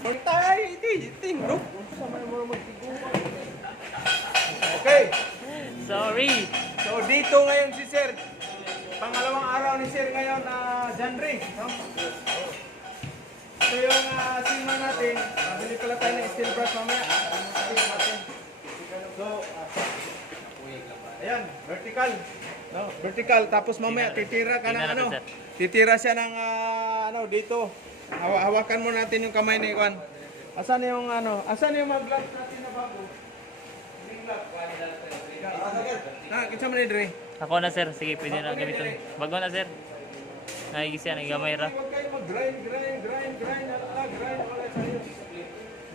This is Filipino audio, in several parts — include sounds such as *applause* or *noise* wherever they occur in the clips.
Pagtay, iti, iting, bro. Okay. Sorry. So dito ngayon si Sir. Pangalawang araw ni Sir ngayon na Janry, no? Ito yung uh, sima natin. Bili pala tayo ng steel brush mamaya. So, ayan, vertical. No, vertical. Tapos mamaya titira ka ng ano. Titira siya ng ah, ano dito. Hawa hawakan mo natin yung kamay ni Juan. Asan yung ano? Asan yung mga gloves natin na bago? Na, kinsa man ni Dre? Ako na sir. Sige, pwede na gamitin. Bago na sir. Nagigis yan. Nagamay ra. Huwag kayo mag-grind, grind, grind, grind, ala, grind, wala sa'yo.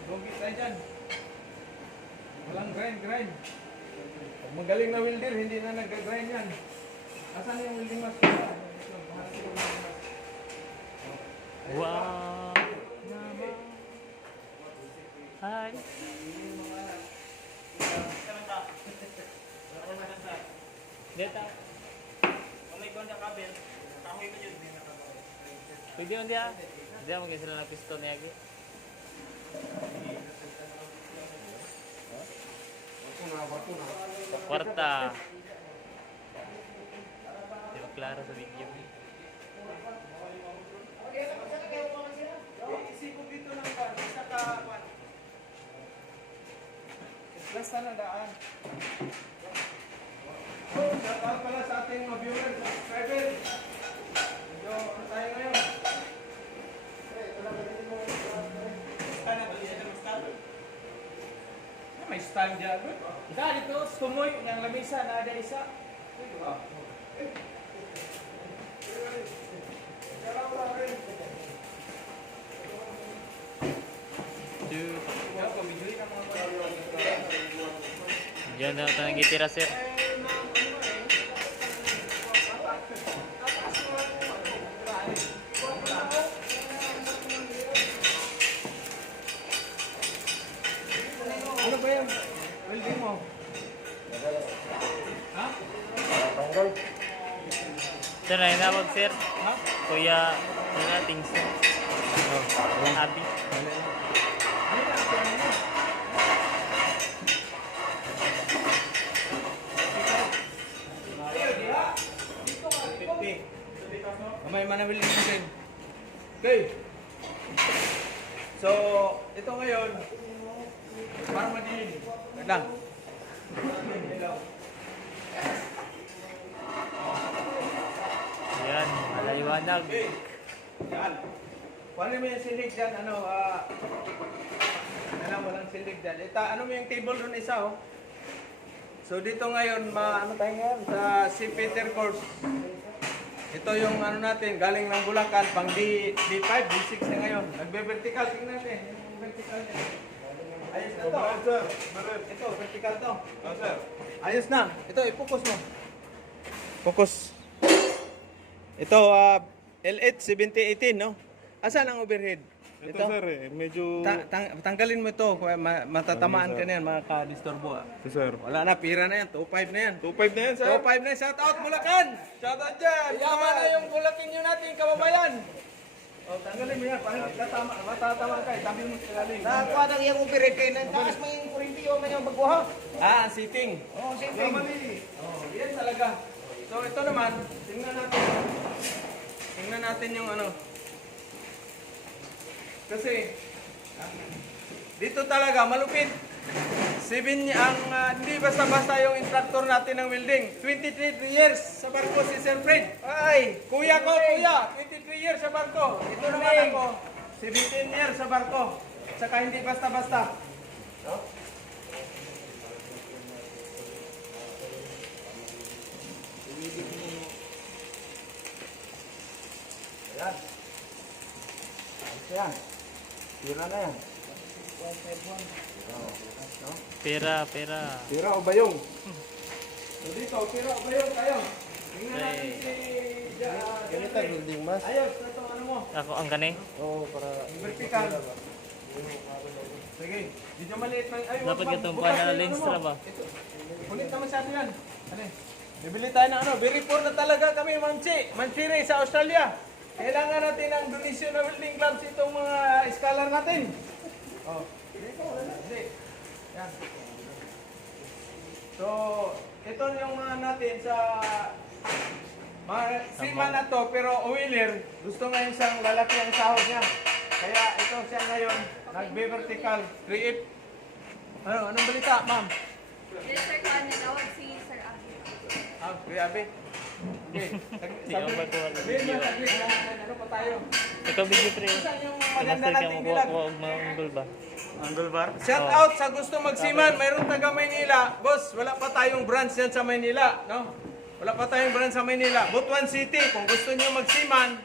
Lugi tayo dyan. Walang grind, grind. Pag magaling na welder, hindi na nag-grind yan. Asan welding mask? Yung welding mask. Wow. Hi. Deta. Kamay ko na kabel. Kahoy mo yun. Pwede yun diya. Diya mag sila na piston niya. Kwarta. Di ba klaro sa video? Isipog dito ng van, isa ka van. Basta na daan. So, shout out pala sa ating mga viewers, subscriber. Medyo ano tayo ngayon? Ah, May stand dyan. Da, dito, sumoy, ng lamisa, na ada isa. Two. Diyan na ito nagitira sir. Ano ba yan? Welding mo? Ha? Sir, na inawag sir. Ha? Kuya, ano nating sir. Oh, happy. Ano na? Ano na? Mamay manawil din. Okay. So, ito ngayon, para madiin. Wait lang. Yan, malaliwanag. Okay. Yan. Kuhanin mo yung silig dyan, ano, ah, ano, walang silig dyan. Ita, ano mo yung table doon isa, oh. So, dito ngayon, ma, ano tayo ngayon, sa St. Peter Court. Ito yung ano natin, galing ng Bulacan, pang D, D5, D6 na ngayon. Nagbe-vertical, tingnan natin. Yung vertical niya. Ayos na to. Ito, vertical to. Ayos na. Ito, i-focus mo. Focus. Ito, uh, L8 7018, no? Asan ang overhead? Ito, sir eh, medyo... Ta- tang- tanggalin mo ito. kaya ma- matatamaan ka na yan, makaka-disturbo. ah. Ito, sir. Wala na, pira na yan. 2.5 na yan. 2.5 na yan, sir. 2.5 na yan. Shout out, Bulacan! Shout out dyan! Yaman na yung Bulacan nyo natin, kababayan! O, tanggalin mo yan. Para hindi ka tama, matatama ka. eh. Tabi mo sa ilalim. Nakakuha ng iyang operate kayo ng taas mo yung kurinti o man yung. Ah, sitting. Oo, same thing. Oh, yan talaga. So, ito naman, tingnan natin. Tingnan natin yung ano. Kasi, dito talaga, malupit. 7 ang, ah, hindi basta-basta yung instructor natin ng welding. 23 years sa barko si Sir Fred. Ay, kuya ko, kuya, 23 years sa barko. Ito naman ako, 17 years sa barko. Saka hindi basta-basta. No? Ayan. Ayos na. Tira na yan. Pera, pera. Tira o bayong? So dito, tira o bayong tayo. Tingnan natin si... Ganito building mas. Ayos, ito ano mo? Ako ang kani. Oo, para Vertical. Sige, medyo maliit lang. Ay, Dapat wag- gatong bukas pa na lens ano na ba? Kulit na masyado yan. Ano eh? Bibili tayo ng ano, very poor na talaga kami, Ma'am Chi. Manchiri sa Australia. Kailangan natin ng donation na welding gloves itong mga scholar natin. Oh. Yan. So, ito yung mga natin sa mga sima na to, pero oiler, gusto ngayon siyang lalaki ang sahod niya. Kaya ito siya ngayon, nagbe-vertical, create. Ano, anong balita, ma'am? Yes, sir, kanya tawag si Sir Abi. Ah, Kuya Abe. Okay. Di ako ba kuha ng video? ano pa tayo? Ikaw video pre. Saan yung maganda Master ka mo kuha og mga angle ba? Angle bar? Shout out sa gusto magsiman, mayroong taga Maynila. Boss, wala pa tayong branch yan sa Maynila, no? Wala pa tayong branch sa Maynila. Butuan City, kung gusto niyo magsiman,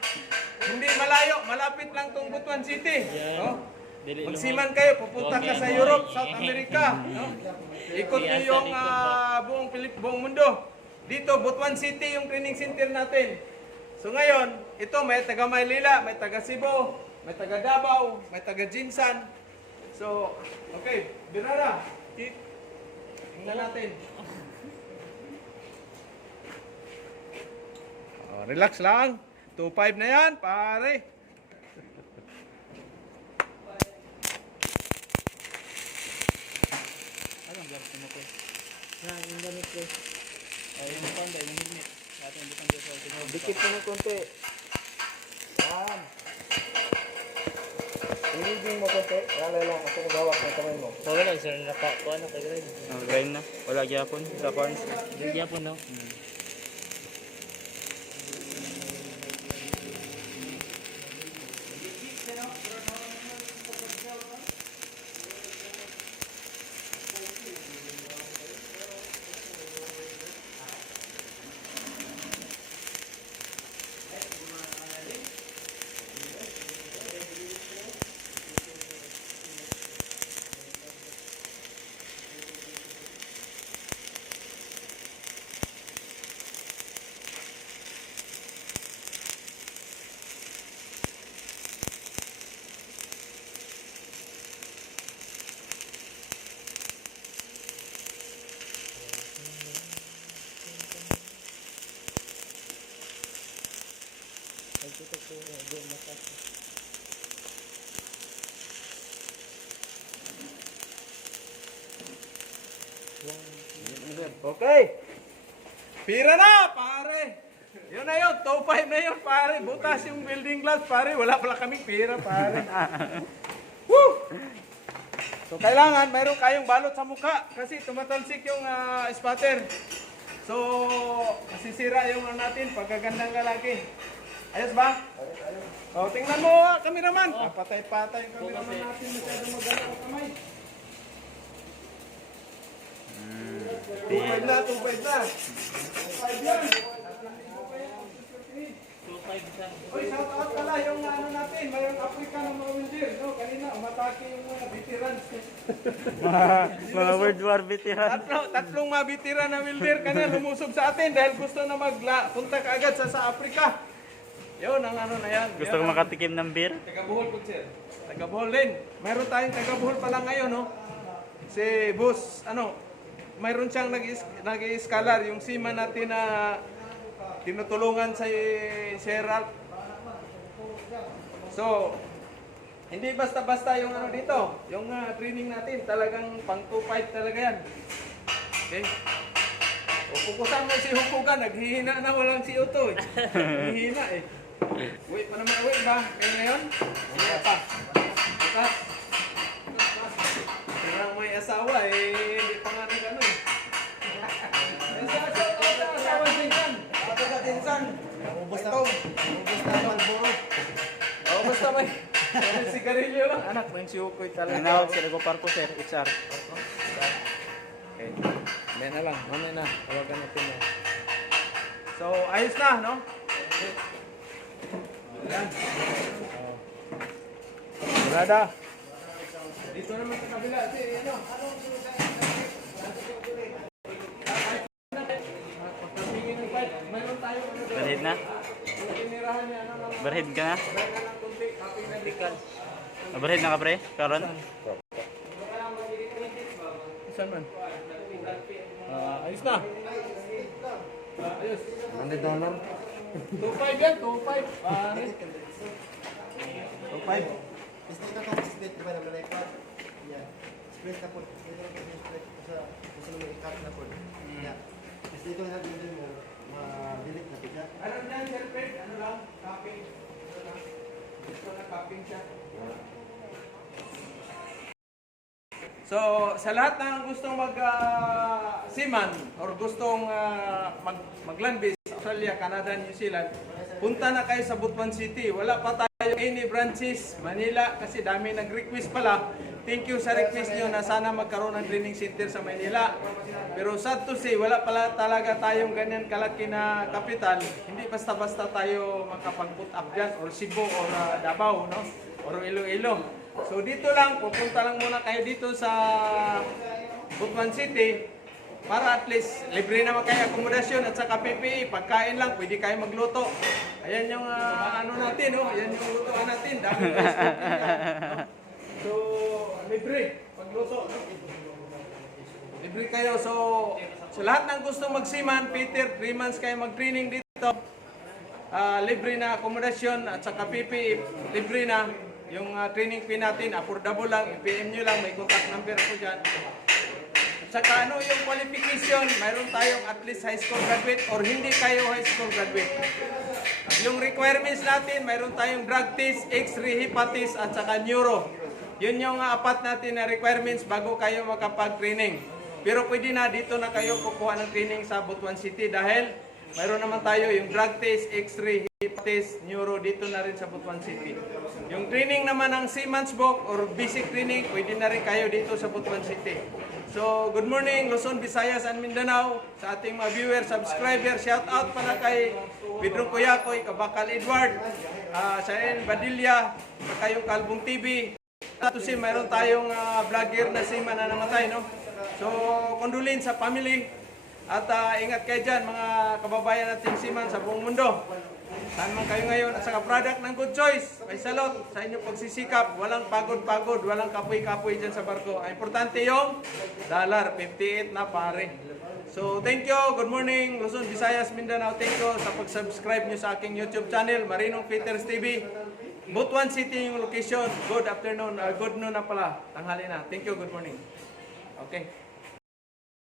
hindi malayo, malapit lang tong Butuan City, no? Magsiman kayo, pupunta ka sa Europe, South America, no? *laughs* Ikot niyo yung ah, buong Pilip, buong mundo. Dito, Butuan City yung training center natin. So ngayon, ito may taga Maynila, may taga Cebu, may taga Davao, may taga Jinsan. So, okay, Birara, ti- tingnan natin. Oh, relax lang. 2.5 na yan, pare. Anong gloves mo pre? Na, yung gamit pre. Ay, yung panda, yung helmet. Ato yung butang dito sa Dikit mo ng konti. Yan. Ilibing mo konti. Wala lang. Ako magawak ng kamay mo. Wala sir, naka, kuha na kay Greg. Ang grind na. Wala gyapon. Sa corns. Greg yapon no? Okay. Pira na, pare. Yun na yun, top 5 na yun, pare. Butas yung building glass, pare. Wala pala kaming pira, pare. *laughs* Woo! So, kailangan, mayroon kayong balot sa mukha kasi tumatalsik yung ah, spatter. So, masisira yung ano natin, pagkagandang lalaki. Ayos ba? O, tingnan mo, ah, cameraman. Papatay-patay yung cameraman natin. Masyadong magalaw ang kamay. Tupad na, tupad na. Tupad yan. 2.5 isa. Oy, shout out pala yung ano natin, mayroong Africa na mga wilder, no? Kanina, umatake yung mga veterans. *laughs* Mga World War veteran. Tatlo, tatlong mga veteran na wilder kanina lumusob sa atin dahil gusto na magla, punta kaagad sa sa Africa. Yun, ang ano na yan. Gusto Yan ko ang- makatikim ng beer? Taga Bohol po, sir. Taga Bohol din. Mayroon tayong taga Bohol pa lang ngayon, no? Si Boss, ano, mayroon siyang nag- nag-scholar, yung sima natin na tinutulungan sa Sir Ralph. So, hindi basta-basta yung ano dito, yung ah, training natin, talagang pang 2-5 talaga yan. Okay? O kukusan mo si Hukugan, naghihina na walang si Uto eh. Naghihina eh. Uwi pa naman, uwi ba? Kaya ngayon? Uwi pa. Bukas. Parang may asawa eh, Anak, may siyukoy talaga. Tinawag sila ko parko sir. HR. Okay. Mamaya na lang, mamaya na. Tawagan natin yan. So, ayos na, no? Ayan. Oh. Brada. Dito naman sa kabila. Si, ano? Pagpapingin ng pipe, mayroon tayo ano doon. Barhead na? Yung ano. Barhead ka na? Na kunti, kaping na dikal. Ah, Barhead na ka pre? Karon? Saan man? Ah, ayos na. Ah, ayos. Ano dollar? 2.5 yan, 2.5. Pare. 2.5. Basta ito itong split, di ba na record? Yan. Split na po. Ito na po yung split ko sa i-cut na po. Yan. Basta ito na din mo, ma-delete na po. Ano yan, Sir? Ano lang? Copying. Ano lang? So, sa lahat ng gustong mag ah, seaman or gustong ah, mag maglandbase sa Australia, Canada, New Zealand, punta na kayo sa Butuan City. Wala pa tayo any branches, Manila kasi dami nag-request pala. Thank you sa request niyo na sana magkaroon ng training center sa Manila. Pero sad to say, wala pala talaga tayong ganyan kalaki na kapital. Hindi basta-basta tayo makapag-put up dyan or Cebu or ah, Davao, no? Or Iloilo. So dito lang, pupunta lang muna kayo dito sa Butuan City para at least libre naman kayo akomodasyon at saka PPE, pagkain lang, pwede kayo magluto. Ayan yung ah, ano natin, oh. Ayan yung lutuan natin. Dami no? So, libre, pagluto. No? Libre kayo. So, sa lahat ng gusto magsiman, Peter, 3 months kayo mag-training dito. Ah, libre na akomodasyon at saka PPE, libre na. Yung ah, training fee natin, affordable lang, i-PM nyo lang, may contact number ako dyan. At saka ano yung qualification, mayroon tayong at least high school graduate or hindi kayo high school graduate. Yung requirements natin, mayroon tayong drug test, x-ray, hepatis, at saka neuro. Yun yung ah, apat natin na requirements bago kayo makapag-training. Pero pwede na, dito na kayo kukuha ng training sa Butuan City dahil mayroon naman tayo yung drug test, x-ray, hepatis, neuro dito na rin sa Butuan City. Yung training naman ng Seaman's Book or basic training, pwede na rin kayo dito sa Butuan City. So, good morning Luzon, Visayas, and Mindanao. Sa ating mga viewer, subscriber, shout out pala kay Pedro Kuyakoy, Kabakal Edward, uh, Saen Badilla, saka yung Kalbong TV. Ito si mayroon tayong ah, vlogger na si na namatay, no? So, condolence sa family. At ah, ingat kayo dyan, mga kababayan natin siman sa buong mundo. Saan man kayo ngayon at saka product ng good choice. May salot sa inyong pagsisikap. Walang pagod-pagod, walang kapoy-kapoy dyan sa barko. Ang importante yung dollar, 58 na pare. So, thank you. Good morning, Luzon, Visayas, Mindanao. Thank you sa pag-subscribe nyo sa aking YouTube channel, Marinong Peters TV. Butuan City yung location. Good afternoon, uh, good noon na pala. Tanghali na. Thank you, good morning. Okay.